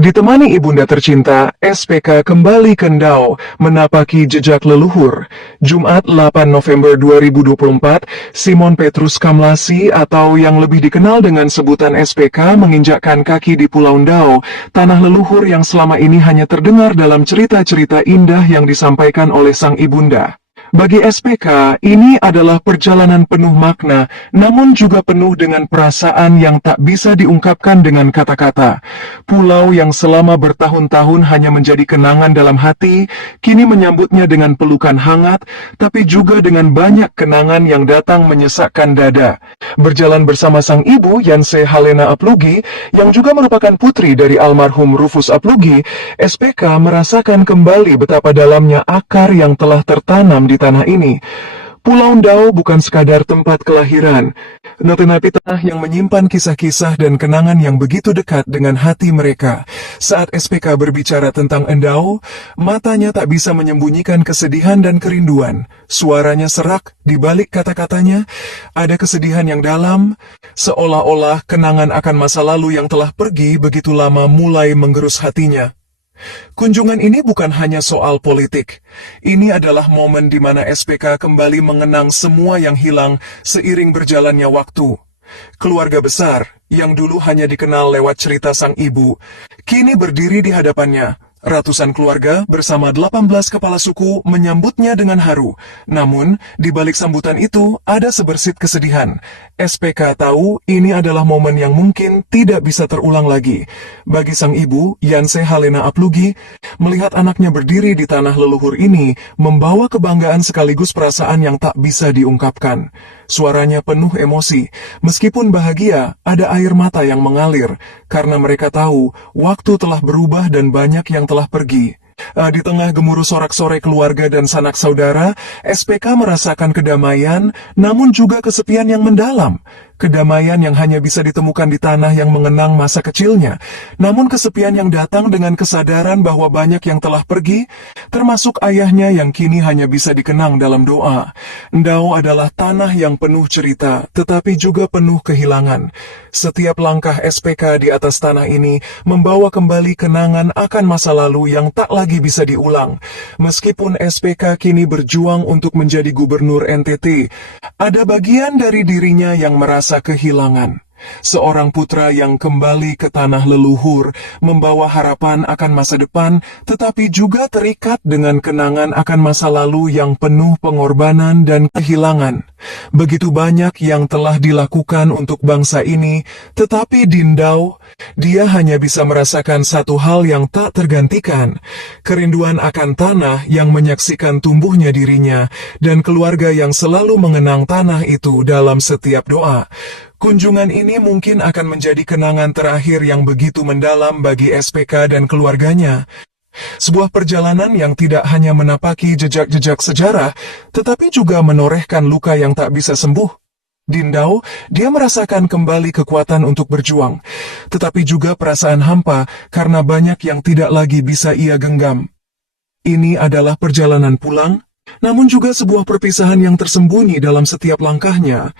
Ditemani ibunda tercinta, SPK kembali ke Ndau, menapaki jejak leluhur. Jumat 8 November 2024, Simon Petrus Kamlasi atau yang lebih dikenal dengan sebutan SPK menginjakkan kaki di Pulau Ndau, tanah leluhur yang selama ini hanya terdengar dalam cerita-cerita indah yang disampaikan oleh sang ibunda. Bagi SPK, ini adalah perjalanan penuh makna, namun juga penuh dengan perasaan yang tak bisa diungkapkan dengan kata-kata. Pulau yang selama bertahun-tahun hanya menjadi kenangan dalam hati, kini menyambutnya dengan pelukan hangat, tapi juga dengan banyak kenangan yang datang menyesakkan dada. Berjalan bersama sang ibu, Yanse Halena Aplugi, yang juga merupakan putri dari almarhum Rufus Aplugi, SPK merasakan kembali betapa dalamnya akar yang telah tertanam di tanah ini. Pulau Ndau bukan sekadar tempat kelahiran, tetapi tanah yang menyimpan kisah-kisah dan kenangan yang begitu dekat dengan hati mereka. Saat SPK berbicara tentang Ndau, matanya tak bisa menyembunyikan kesedihan dan kerinduan. Suaranya serak, di balik kata-katanya, ada kesedihan yang dalam, seolah-olah kenangan akan masa lalu yang telah pergi begitu lama mulai menggerus hatinya. Kunjungan ini bukan hanya soal politik. Ini adalah momen di mana SPK kembali mengenang semua yang hilang seiring berjalannya waktu. Keluarga besar, yang dulu hanya dikenal lewat cerita sang ibu, kini berdiri di hadapannya. Ratusan keluarga bersama 18 kepala suku menyambutnya dengan haru. Namun, di balik sambutan itu ada sebersit kesedihan. SPK tahu ini adalah momen yang mungkin tidak bisa terulang lagi. Bagi sang ibu, Yanse Halena Aplugi, melihat anaknya berdiri di tanah leluhur ini membawa kebanggaan sekaligus perasaan yang tak bisa diungkapkan. Suaranya penuh emosi. Meskipun bahagia, ada air mata yang mengalir karena mereka tahu waktu telah berubah dan banyak yang telah pergi. Di tengah gemuruh sorak-sorai keluarga dan sanak saudara, SPK merasakan kedamaian, namun juga kesepian yang mendalam. Kedamaian yang hanya bisa ditemukan di tanah yang mengenang masa kecilnya. Namun kesepian yang datang dengan kesadaran bahwa banyak yang telah pergi, termasuk ayahnya yang kini hanya bisa dikenang dalam doa. Ndau adalah tanah yang penuh cerita, tetapi juga penuh kehilangan. Setiap langkah SPK di atas tanah ini membawa kembali kenangan akan masa lalu yang tak lagi bisa diulang. Meskipun SPK kini berjuang untuk menjadi gubernur NTT, ada bagian dari dirinya yang merasa kehilangan. Seorang putra yang kembali ke tanah leluhur membawa harapan akan masa depan, tetapi juga terikat dengan kenangan akan masa lalu yang penuh pengorbanan dan kehilangan. Begitu banyak yang telah dilakukan untuk bangsa ini, tetapi di Ndau, dia hanya bisa merasakan satu hal yang tak tergantikan. Kerinduan akan tanah yang menyaksikan tumbuhnya dirinya, dan keluarga yang selalu mengenang tanah itu dalam setiap doa. Kunjungan ini mungkin akan menjadi kenangan terakhir yang begitu mendalam bagi SPK dan keluarganya. Sebuah perjalanan yang tidak hanya menapaki jejak-jejak sejarah, tetapi juga menorehkan luka yang tak bisa sembuh. Di Ndau, dia merasakan kembali kekuatan untuk berjuang, tetapi juga perasaan hampa karena banyak yang tidak lagi bisa ia genggam. Ini adalah perjalanan pulang, namun juga sebuah perpisahan yang tersembunyi dalam setiap langkahnya.